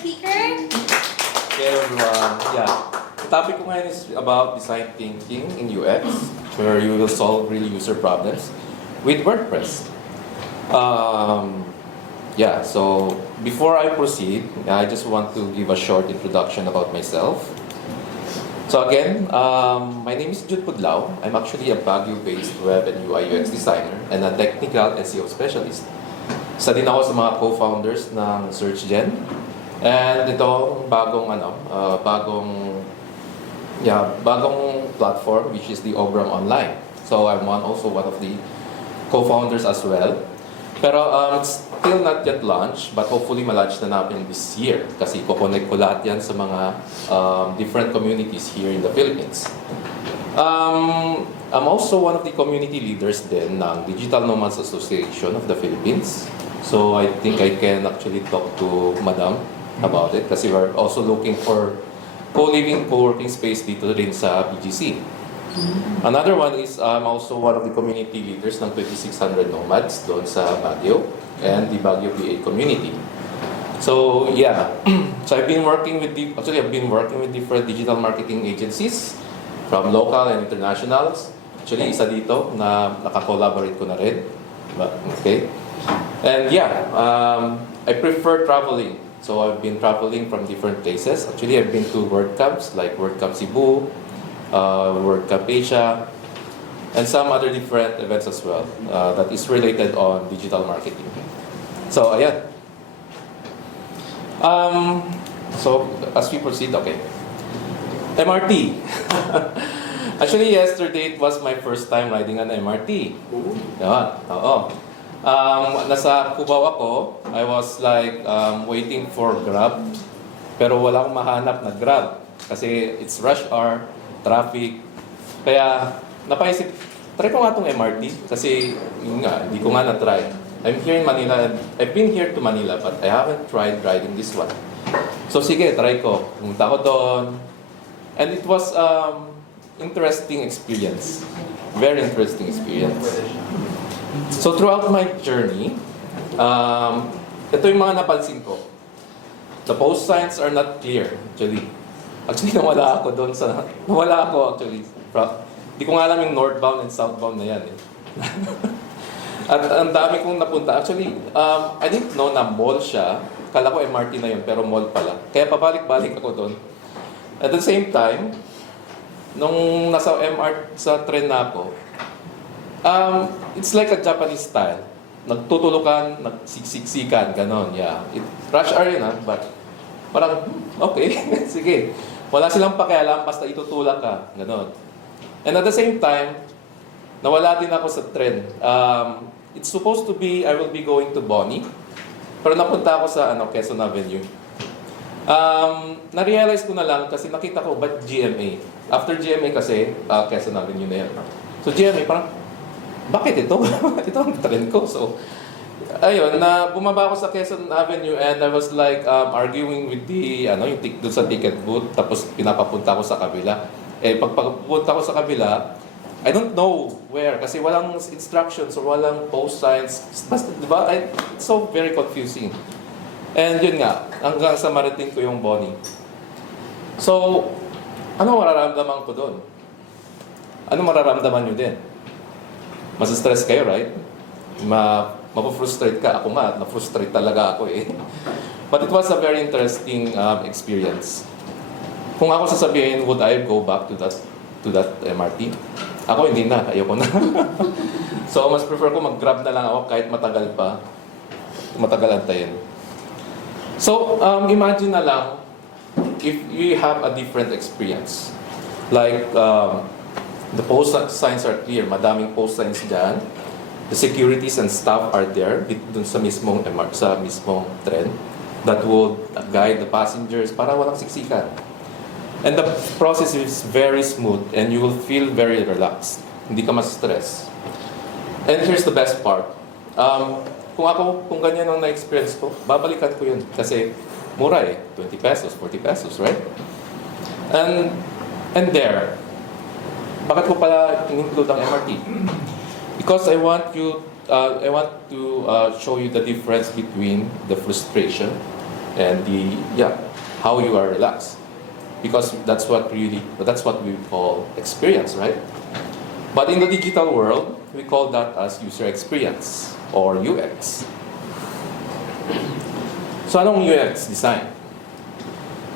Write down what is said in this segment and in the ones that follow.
speaker. Okay, everyone. Yeah. The topic ko ngayon is about design thinking in UX, where you will solve real user problems with WordPress. Yeah, so before I proceed, I just want to give a short introduction about myself. So again, my name is Jude Pudlao. I'm actually a Baguio-based web and UI UX designer and a technical SEO specialist. Isa din ako sa mga co-founders ng SearchGen. And ito bagong platform, which is the Obram Online. So I'm also one of the co-founders as well. Pero it's still not yet launched, but hopefully ma-launch na natin this year kasi ko-connect ko lahat yan sa mga different communities here in the Philippines. I'm also one of the community leaders din ng Digital Nomads Association of the Philippines. So I think I can actually talk to Madam about it kasi we're also looking for co-living, co-working space dito rin sa BGC. Another one is I'm also one of the community leaders ng 2600 Nomads doon sa Baguio and the Baguio PA community. So yeah, so I've been working with different digital marketing agencies from local and internationals. Actually, isa dito na naka-collaborate ko na rin. Okay. And yeah, I prefer traveling. So I've been traveling from different places. Actually, I've been to WordCamps like WordCamp Cebu, WordCamp Asia, and some other different events as well that is related on digital marketing. So ayan. So as we proceed, okay. MRT. Actually, yesterday it was my first time riding an MRT. Yeah. Oo. Nasa Cubao ako, I was like waiting for Grab, pero wala akong mahanap na Grab kasi it's rush hour, traffic. Kaya napaisip, try ko nga itong MRT kasi yun nga, hindi ko nga na-try. I'm here in Manila, I've been here to Manila but I haven't tried riding this one. So sige, try ko. Pumunta ko doon. And it was interesting experience. Very interesting experience. So throughout my journey, ito yung mga napansin ko. The post signs are not clear, actually. Actually, nawala ako actually. Hindi ko nga alam yung northbound and southbound na yan. At ang dami kong napunta. Actually, I didn't know na mall siya. Kala ko MRT na yun, pero mall pala. Kaya pabalik-balik ako doon. At the same time, nung nasa sa train na ako, it's like a Japanese style. Nagtutulukan, nagsiksiksikan, ganon, yeah. Rush hour yun, but parang, okay, sige. Wala silang pakialam, basta itutulak ka, ganon. And at the same time, nawala din ako sa trend. It's supposed to be, I will be going to Bonnie, pero napunta ako sa Quezon Avenue. Na-realize ko na lang kasi nakita ko, ba't GMA? After GMA kasi, Quezon Avenue na yan. So GMA, parang, bakit ito? Ito ang trend ko. So, ayun, bumaba ako sa Quezon Avenue and I was like arguing with the, doon sa ticket booth, tapos pinapapunta ko sa kabila. Pagpapunta ko sa kabila, I don't know where kasi walang instructions or walang post signs. Basta, di ba? It's so very confusing. And yun nga, hanggang sa marating ko yung Bonnie. So, ano mararamdaman ko doon? Ano mararamdaman nyo din? Mas-stress kayo, right? Mapufrustrate ka. Ako nga, na-frustrate talaga ako eh. But it was a very interesting experience. Kung ako sasabihin, would I go back to that MRT? Ako hindi na, ayoko na. So mas prefer ko mag-grab na lang ako kahit matagal pa. Matagal antayin. So imagine na lang if you have a different experience. Like the post signs are clear, madaming post signs dyan. The securities and staff are there dun sa mismong trend that will guide the passengers para walang siksikan. And the process is very smooth and you will feel very relaxed. Hindi ka mas-stress. And here's the best part. Kung ganyan ang na-experience ko, babalikan ko yun. Kasi mura eh. 20 pesos, 40 pesos, right? And there, bakit ko pala in-include ang MRT? Because I want to show you the difference between the frustration and how you are relaxed, because that's what we call experience, right? But in the digital world, we call that as user experience or UX. So anong UX design?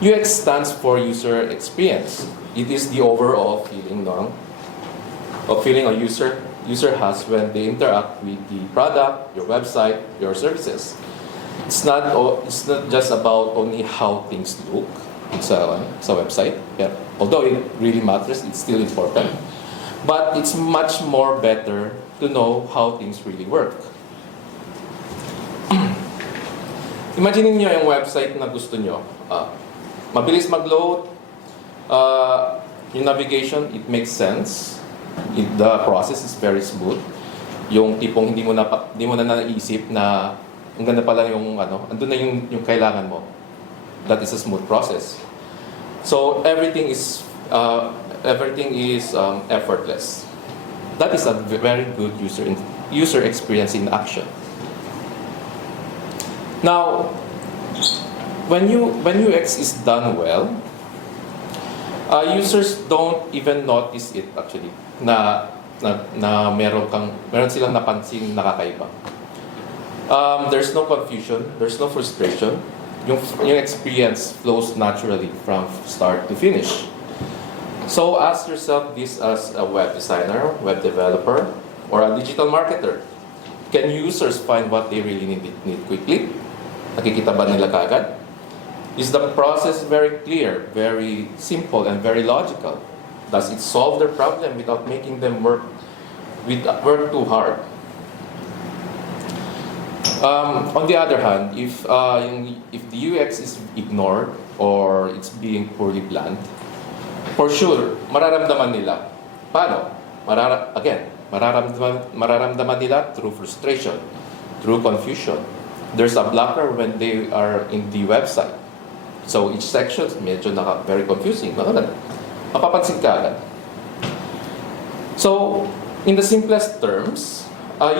UX stands for user experience. It is the overall feeling a user has when they interact with the product, your website, your services. It's not just about only how things look sa website. Yeah. Although it really matters, it's still important. But it's much more better to know how things really work. Imagine niyo yung website na gusto nyo. Mabilis mag-load, yung navigation, it makes sense. The process is very smooth. Yung tipong hindi mo na naisip na ang ganda pala yung andun na yung kailangan mo. That is a smooth process. So everything is effortless. That is a very good user experience in action. Now, when UX is done well, users don't even notice it actually na meron silang napansing nakakaiba. There's no confusion, there's no frustration. Yung experience flows naturally from start to finish. So ask yourself this as a web designer, web developer, or a digital marketer. Can users find what they really need quickly? Nakikita ba nila kaagad? Is the process very clear, very simple, and very logical? Does it solve their problem without making them work too hard? On the other hand, if the UX is ignored or it's being poorly planned, for sure, mararamdaman nila. Paano? Mararamdaman nila through frustration, through confusion. There's a blocker when they are in the website. So each section medyo very confusing. Mapapansin ka agad. So, in the simplest terms,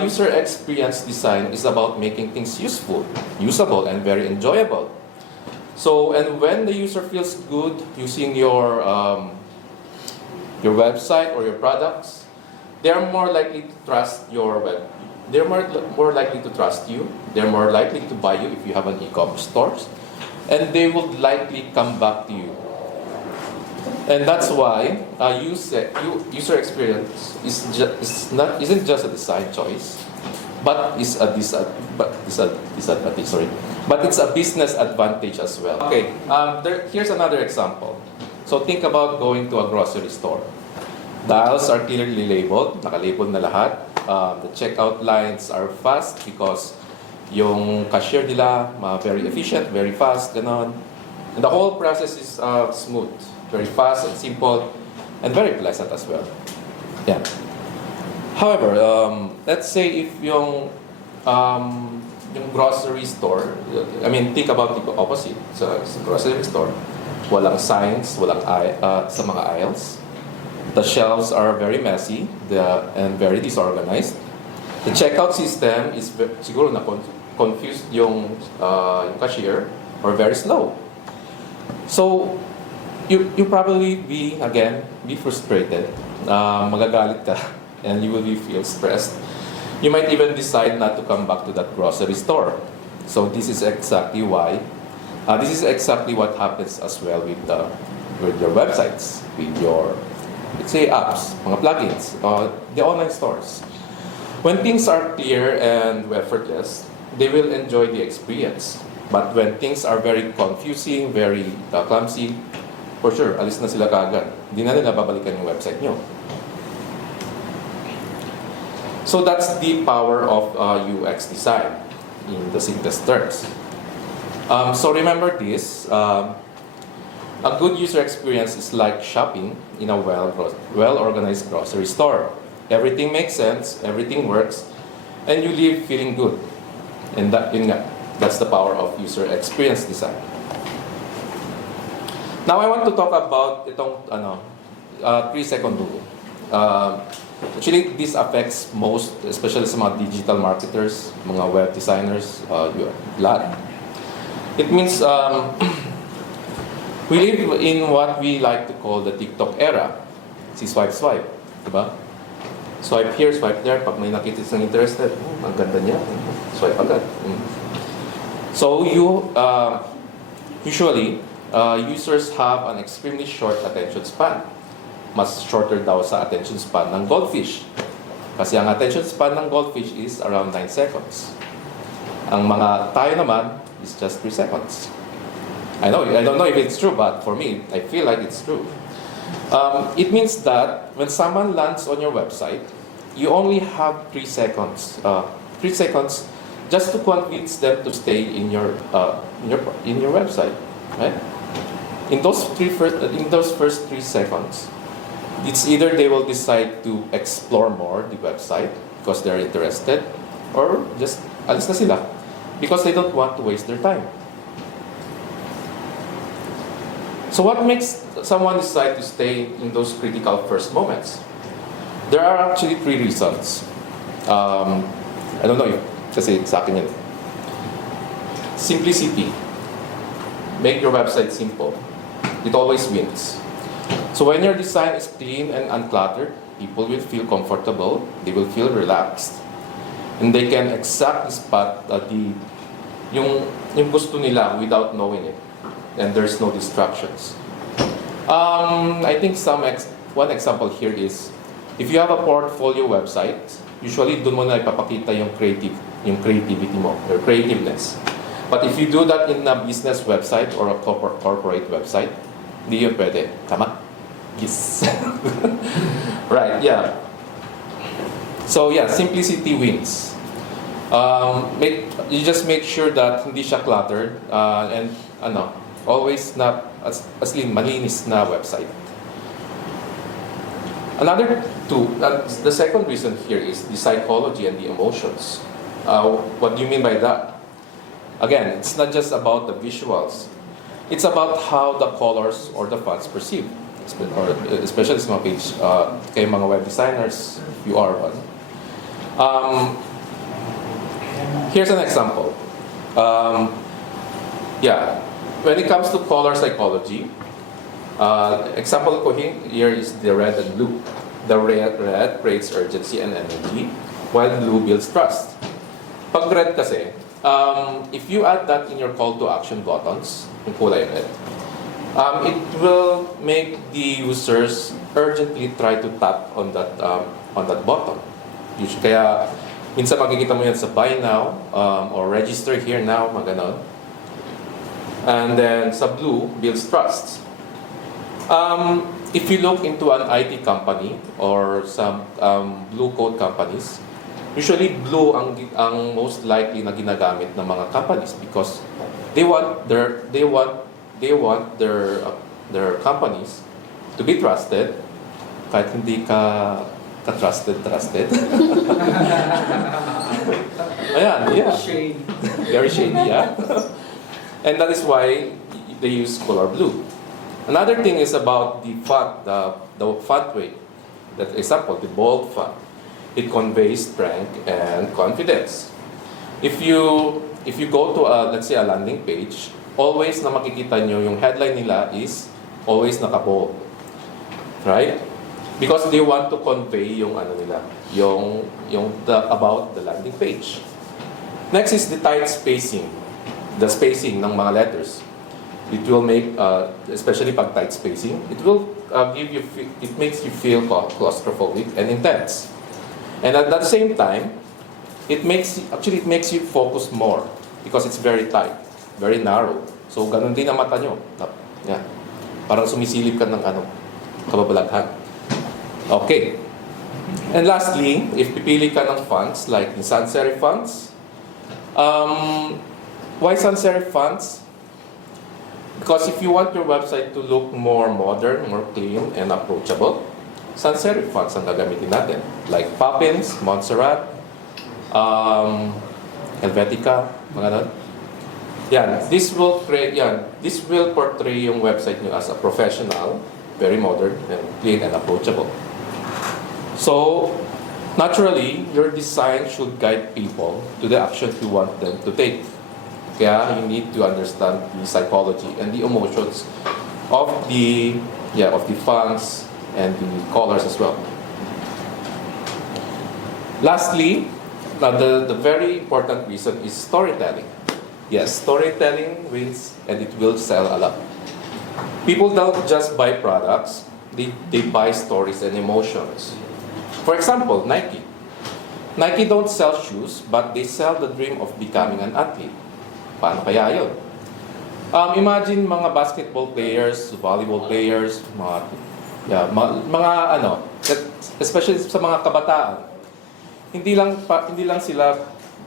user experience design is about making things useful, usable, and very enjoyable. So, and when the user feels good using your website or your products, they are more likely to trust your web. They're more likely to trust you. They're more likely to buy you if you have an e-commerce store, and they would likely come back to you. And that's why user experience isn't just a design choice, but it's a business advantage as well. Okay, here's another example. So think about going to a grocery store. The aisles are clearly labeled, nakalabel na lahat. The checkout lines are fast because yung cashier nila very efficient, very fast, ganon. And the whole process is smooth, very fast and simple, and very pleasant as well. Yeah. However, let's say if yung grocery store, think about the opposite. So, sa grocery store, walang signs, sa mga aisles. The shelves are very messy and very disorganized. The checkout system is siguro na confused yung cashier or very slow. So, you probably be frustrated, magagalit ka, and you will feel stressed. You might even decide not to come back to that grocery store. So this is exactly what happens as well with your websites, with your, let's say, apps, mga plugins, the online stores. When things are clear and effortless, they will enjoy the experience. But when things are very confusing, very clumsy, for sure, alis na sila kaagad. Hindi na nila babalikan yung website nyo. So that's the power of UX design in the simplest terms. So remember this, a good user experience is like shopping in a well-organized grocery store. Everything makes sense, everything works, and you leave feeling good. And that's the power of user experience design. Now I want to talk about itong 3-second rule. Actually, this affects most, especially sa mga digital marketers, mga web designers, lahat. It means we live in what we like to call the TikTok era. Si swipe, diba? Swipe here, swipe there. Pag may nakita isang interested, ang ganda niya, swipe agad. So usually, users have an extremely short attention span. Mas shorter daw sa attention span ng goldfish. Kasi ang attention span ng goldfish is around 9 seconds. Ang mga tayo naman is just 3 seconds. I don't know if it's true, but for me, I feel like it's true. It means that when someone lands on your website, you only have 3 seconds. 3 seconds just to convince them to stay in your website, right? In those first 3 seconds, it's either they will decide to explore more the website because they're interested, or just alis na sila because they don't want to waste their time. So what makes someone decide to stay in those critical first moments? There are actually 3 reasons. I don't know kasi sa akin yun. Simplicity. Make your website simple. It always wins. So when your design is clean and uncluttered, people will feel comfortable, they will feel relaxed, and they can exactly spot yung gusto nila without knowing it. And there's no distractions. I think one example here is, if you have a portfolio website, usually doon mo na ipapakita yung creativity mo, your creativeness. But if you do that in a business website or a corporate website, hindi yun pwede. Tama? Yes. Right, yeah. So yeah, simplicity wins. You just make sure that hindi siya cluttered and always na as malinis na website. Another two, the second reason here is the psychology and the emotions. What do you mean by that? Again, it's not just about the visuals. It's about how the colors or the fonts perceive. Especially sa mga page, kayo mga web designers, you are one. Here's an example. When it comes to color psychology, example ko here is the red and blue. The red creates urgency and energy, while blue builds trust. Pag red kasi, if you add that in your call to action buttons, yung kulay red, it will make the users urgently try to tap on that button. Kaya minsan makikita mo yan sa buy now or register here now, mga ganon. And then sa blue, builds trust. If you look into an IT company or some blue coat companies, usually blue ang most likely na ginagamit ng mga companies because they want their companies to be trusted kahit hindi ka trusted. Ayan, yeah. Shady. Very shady, yeah. And that is why they use color blue. Another thing is about the font, the font weight. That example, the bold font. It conveys strength and confidence. If you go to let's say a landing page, always na makikita nyo yung headline nila is always naka-bold. Right? Because they want to convey yung about the landing page. Next is the tight spacing. The spacing ng mga letters. It will make, especially pag tight spacing, it makes you feel claustrophobic and intense. And at the same time, it makes you focus more because it's very tight, very narrow. So ganun din ang mata nyo. Yan. Parang sumisilip ka ng kababalaghan. Okay. And lastly, if pipili ka ng fonts like the sans serif fonts, why sans serif fonts? Because if you want your website to look more modern, more clean, and approachable, sans serif fonts ang gagamitin natin. Like Poppins, Montserrat, Helvetica, mga nun. Yan. This will portray yung website nyo as a professional, very modern, and clean and approachable. So, naturally, your design should guide people to the actions you want them to take. Kaya you need to understand the psychology and the emotions of the fonts and the colors as well. Lastly, the very important reason is storytelling. Yes, storytelling wins and it will sell a lot. People don't just buy products, they buy stories and emotions. For example, Nike. Nike don't sell shoes, but they sell the dream of becoming an athlete. Paano kaya yun? Imagine mga basketball players, volleyball players, mga especially sa mga kabataan. Hindi lang sila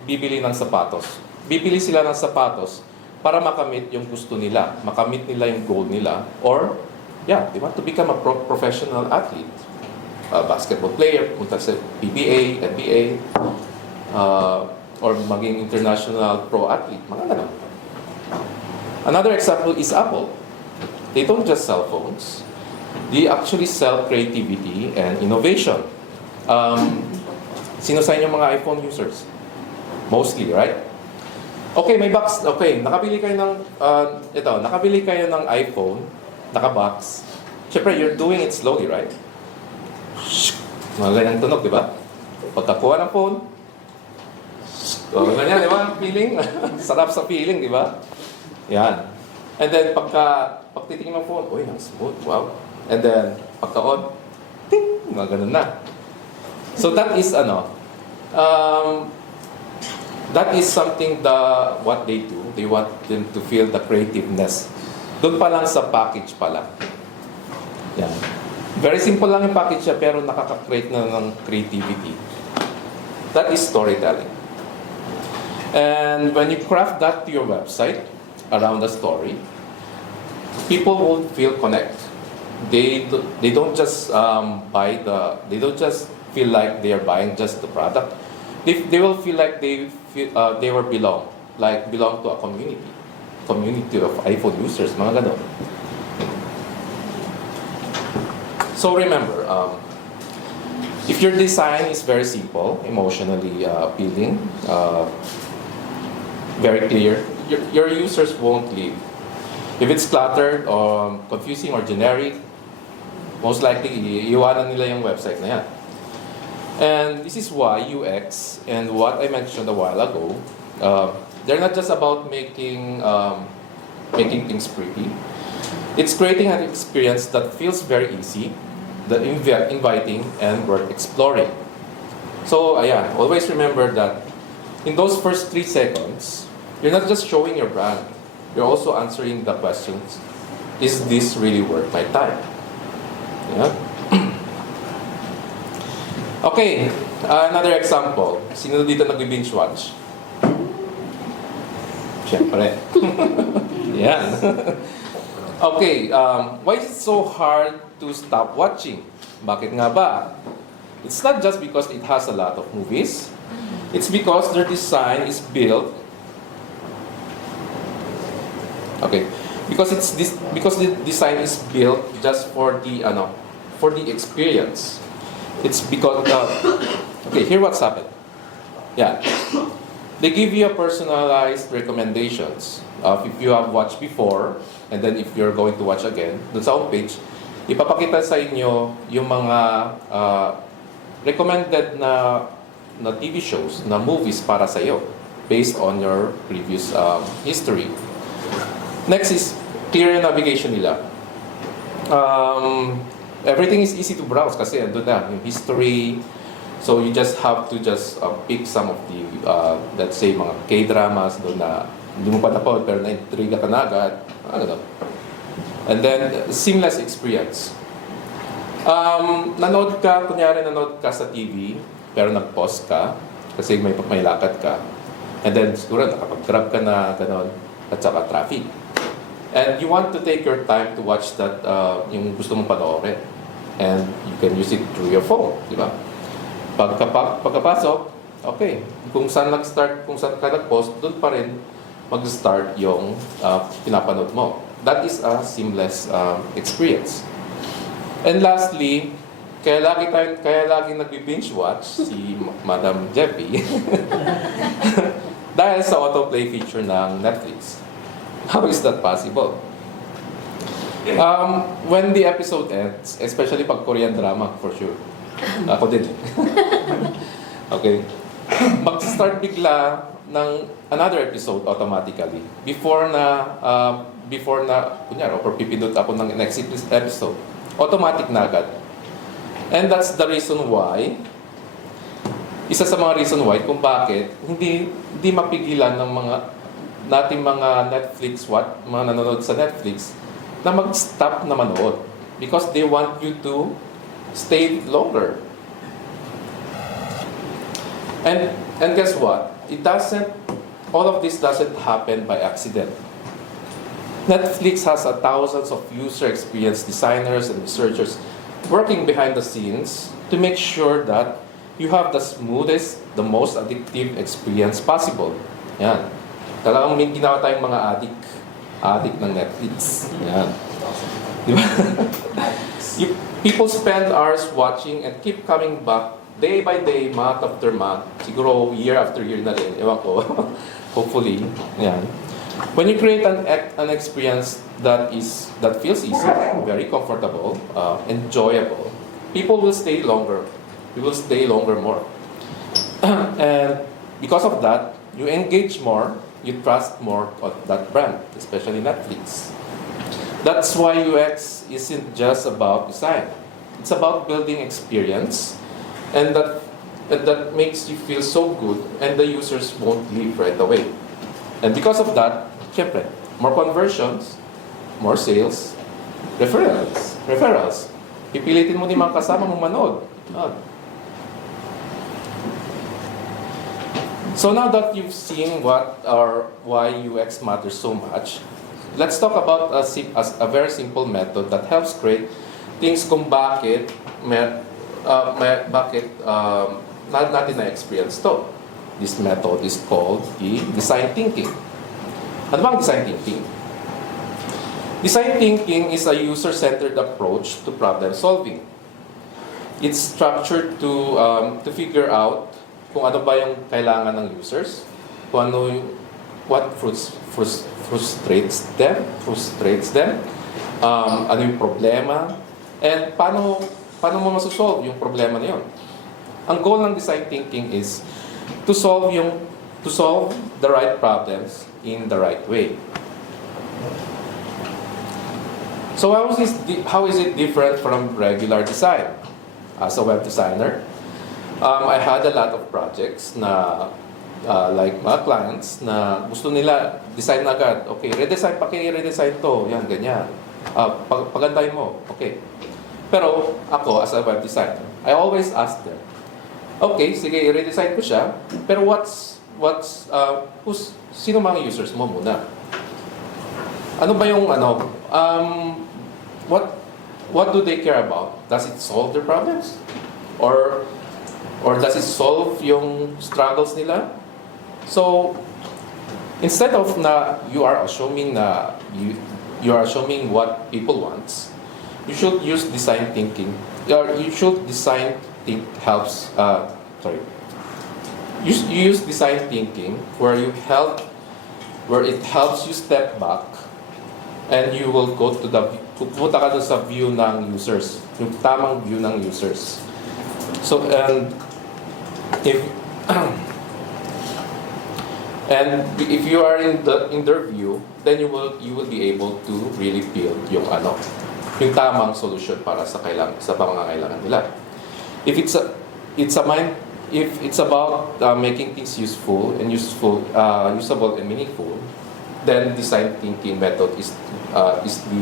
bibili ng sapatos. Bibili sila ng sapatos para makamit yung gusto nila, makamit nila yung goal nila, or they want to become a professional athlete. Basketball player, punta sa PBA, NBA, or maging international pro athlete, mga ganun. Another example is Apple. They don't just sell phones. They actually sell creativity and innovation. Sino sa inyo mga iPhone users? Mostly, right? Okay, may box. Okay, nakabili kayo ng iPhone, naka-box. Siyempre, you're doing it slowly, right? Mga ganyang tunog, di ba? Pagkakuha ng phone, ganyan, di ba? Feeling, sarap sa feeling, di ba? Yan. And then, pagtitingin ng phone, uy, ang smooth, wow. And then, pagka-on, ting, mga ganun na. So that is that is something what they do. They want them to feel the creativeness. Doon pa lang sa package pa lang. Yan. Very simple lang yung package siya, pero nakaka-create na ng creativity. That is storytelling. And when you craft that to your website, around the story, people will feel connect. They don't just they don't just feel like they are buying just the product. They will feel like they belong to a community of iPhone users, mga ganon. So remember, if your design is very simple, emotionally appealing, very clear, your users won't leave. If it's cluttered or confusing or generic, most likely iiwanan nila yung website na yan. And this is why UX and what I mentioned a while ago, they're not just about making things pretty. It's creating an experience that feels very easy, that inviting and worth exploring. So always remember that in those first 3 seconds, you're not just showing your brand, you're also answering the questions, is this really worth my time? Yeah. Okay, another example. Sino dito nag-binge watch? Siyempre. Yan. Okay, why is it so hard to stop watching? Bakit nga ba? It's not just because it has a lot of movies. It's because their design is built. Okay, because the design is built just for the experience. It's because okay, here what's happened. Yeah, they give you a personalized recommendations. If you have watched before, and then if you're going to watch again, dun sa homepage, ipapakita sa inyo yung mga recommended na TV shows, na movies para sa iyo, based on your previous history. Next is clear navigation nila. Everything is easy to browse kasi andun na yung history. So you just have to pick some of the let's say mga K-dramas doon na hindi mo pa napod pero na-intriga ka na agad. And then seamless experience. Nanood ka sa TV pero nag-pause ka kasi may lakad ka. And then siguro nakapag-grab ka na gano'n at saka traffic. And you want to take your time to watch that, yung gusto mong panoorin. And you can use it through your phone, di ba? Pagkapasok, okay, kung saan ka nag-post, doon pa rin mag-start yung pinapanood mo. That is a seamless experience. And lastly, kaya lagi nagbi-binge watch si Madam Jeffy. Dahil sa autoplay feature ng Netflix. How is that possible? When the episode ends, especially pag Korean drama, for sure. Ako din. Okay. Mag-start bigla ng another episode automatically before na kunyari or pipindot ako ng next episode, automatic na agad. And that's the reason why, isa sa mga reason why kung bakit hindi mapigilan ng nating mga mga nanonood sa Netflix na mag-stop na manood because they want you to stay longer. And guess what? All of this doesn't happen by accident. Netflix has thousands of user experience designers and researchers working behind the scenes to make sure that you have the smoothest, the most addictive experience possible. Yan. Talagang may ginawa tayong mga addict ng Netflix. Yan. Diba? People spend hours watching and keep coming back day by day, month after month, siguro year after year na rin, ewan ko, hopefully, yan. When you create an experience that feels easy, very comfortable, enjoyable, people will stay longer. You will stay longer more. And because of that, you engage more, you trust more of that brand, especially Netflix. That's why UX isn't just about design. It's about building experience. And that makes you feel so good, and the users won't leave right away. And because of that, syempre, more conversions, more sales, referrals. Pipilitin mo din mga kasama mong manood. So now that you've seen why UX matters so much, let's talk about a very simple method that helps create things kung bakit natin na-experience to. This method is called the design thinking. Ano bang design thinking? Design thinking is a user-centered approach to problem solving. It's structured to figure out kung ano ba yung kailangan ng users, kung ano what frustrates them, ano yung problema, and paano mo masosolve yung problema na yun. Ang goal ng design thinking is to solve the right problems in the right way. So how is it different from regular design? As a web designer, I had a lot of projects na like mga clients na gusto nila design na agad. Okay, redesign to, yan, ganyan. Pagandahin mo, okay. Pero ako, as a web designer, I always ask them, okay, sige, i-redesign ko siya, pero sino mga users mo muna? Ano ba yung what do they care about? Does it solve their problems? Or does it solve yung struggles nila? So, instead of you are assuming what people want, you should use design thinking. You use design thinking where it helps you step back, and you will go to pupunta ka sa view ng users, yung tamang view ng users. So if you are in their view, then you will be able to really build yung tamang solution para sa pangangailangan nila. If it's about making things useful, usable and meaningful, then design thinking method is the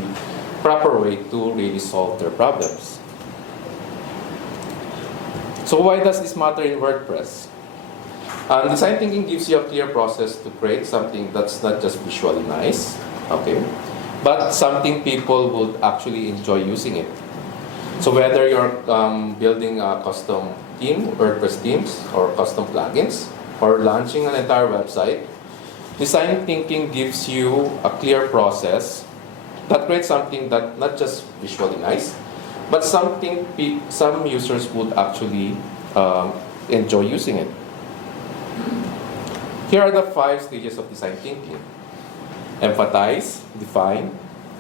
proper way to really solve their problems. So why does this matter in WordPress? Design thinking gives you a clear process to create something that's not just visually nice, okay, but something people would actually enjoy using it. So whether you're building a custom theme, WordPress themes, or custom plugins, or launching an entire website, design thinking gives you a clear process that creates something that not just visually nice, but something some users would actually enjoy using it. Here are the 5 stages of design thinking. Empathize, define,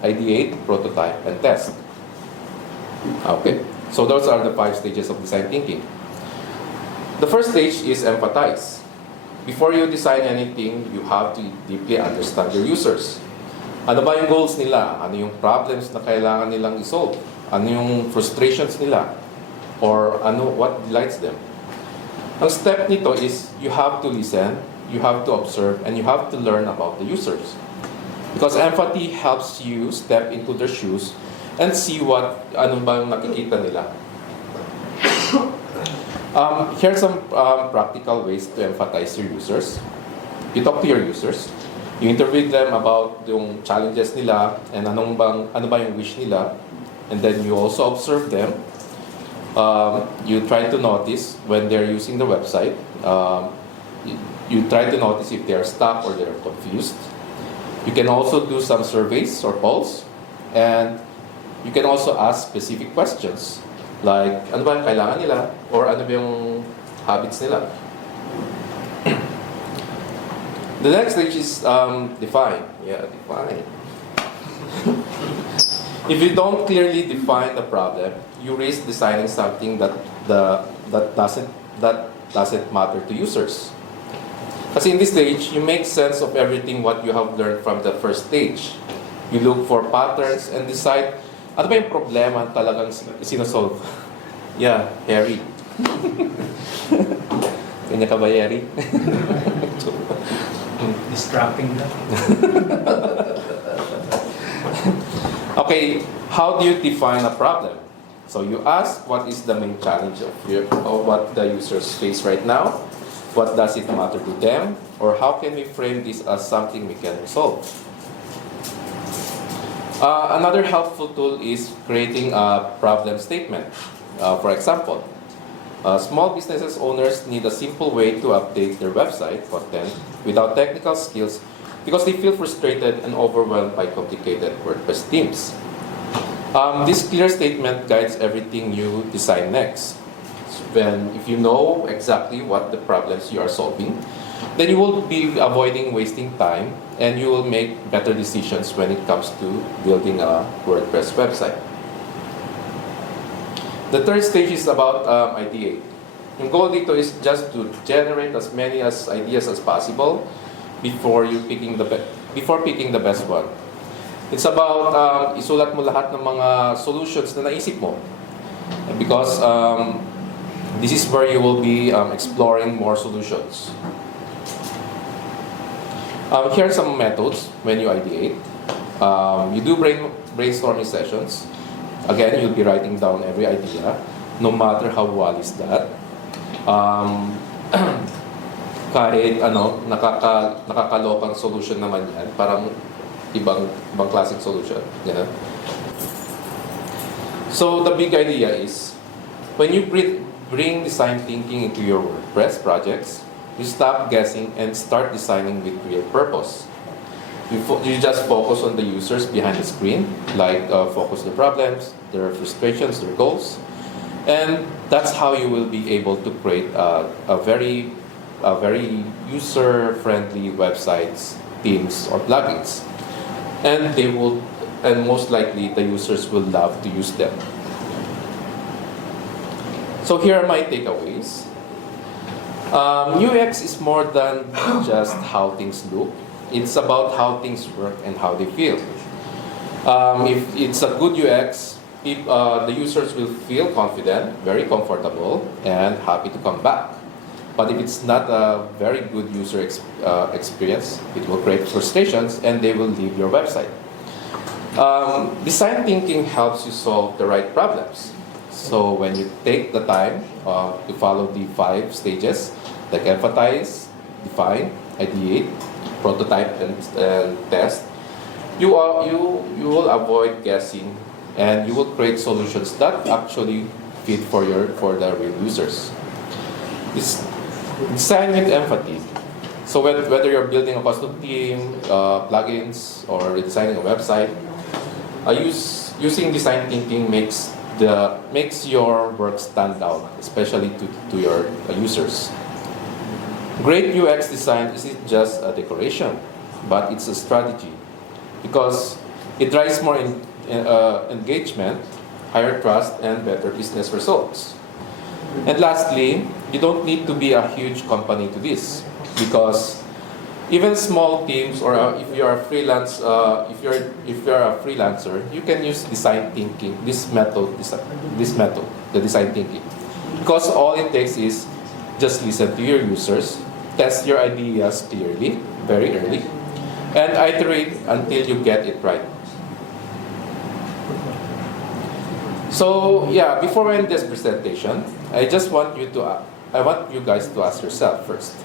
ideate, prototype, and test. Okay, so those are the 5 stages of design thinking. The first stage is empathize. Before you design anything, you have to deeply understand your users. Ano ba yung goals nila? Ano yung problems na kailangan nilang isolve? Ano yung frustrations nila? Or what delights them? Ang step nito is you have to listen, you have to observe, and you have to learn about the users. Because empathy helps you step into their shoes and see ano ba yung nakikita nila. Here are some practical ways to empathize your users. You talk to your users. You interview them about yung challenges nila and ano ba yung wish nila. And then you also observe them. You try to notice when they're using the website. You try to notice if they are stuck or they're confused. You can also do some surveys or polls. And you can also ask specific questions. Like, ano ba yung kailangan nila? Or ano ba yung habits nila? The next stage is define. Yeah, define. If you don't clearly define the problem, you risk designing something that doesn't matter to users. Kasi in this stage, you make sense of everything what you have learned from the first stage. You look for patterns and decide ano ba yung problema talagang sinosolve. Yeah, Harry. Kanya ka ba, Harry? Distracting lang. Okay, how do you define a problem? So you ask what is the main challenge of what the users face right now? What does it matter to them? Or how can we frame this as something we can resolve? Another helpful tool is creating a problem statement. For example, small businesses owners need a simple way to update their website content without technical skills because they feel frustrated and overwhelmed by complicated WordPress themes. This clear statement guides everything you design next. If you know exactly what the problems you are solving, then you will be avoiding wasting time and you will make better decisions when it comes to building a WordPress website. The third stage is about ideate. Yung goal dito is just to generate as many ideas as possible before picking the best one. It's about isulat mo lahat ng mga solutions na naisip mo. Because this is where you will be exploring more solutions. Here are some methods when you ideate. You do brainstorming sessions. Again, you'll be writing down every idea, no matter how wild is that. Kahit nakakalokang solution naman yan, parang ibang classic solution. You know? So the big idea is, when you bring design thinking into your WordPress projects, you stop guessing and start designing with real purpose. You just focus on the users behind the screen, like focus the problems, their frustrations, their goals, and that's how you will be able to create a very user-friendly websites, themes, or plugins, and most likely the users will love to use them. So here are my takeaways. UX is more than just how things look. It's about how things work and how they feel. If it's a good UX, the users will feel confident, very comfortable, and happy to come back. But if it's not a very good user experience, it will create frustrations and they will leave your website. Design thinking helps you solve the right problems. So when you take the time to follow the 5 stages, like empathize, define, ideate, prototype, and test, you will avoid guessing and you will create solutions that actually fit for the real users. Design with empathy. So whether you're building a custom theme, plugins, or designing a website, using design thinking makes your work stand out, especially to your users. Great UX design isn't just a decoration, but it's a strategy because it drives more engagement, higher trust, and better business results. And lastly, you don't need to be a huge company to this because even small teams or if you're a freelance, if you're a freelancer, you can use design thinking. This method, the design thinking, because all it takes is just listen to your users, test your ideas clearly, very early, and iterate until you get it right. So yeah, before we end this presentation, I want you guys to ask yourself first.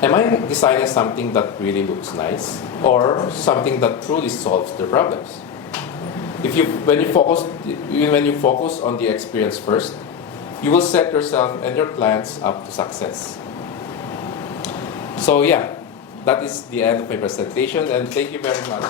Am I designing something that really looks nice or something that truly solves their problems? When you focus on the experience first, you will set yourself and your clients up to success. So yeah, that is the end of my presentation, and thank you very much.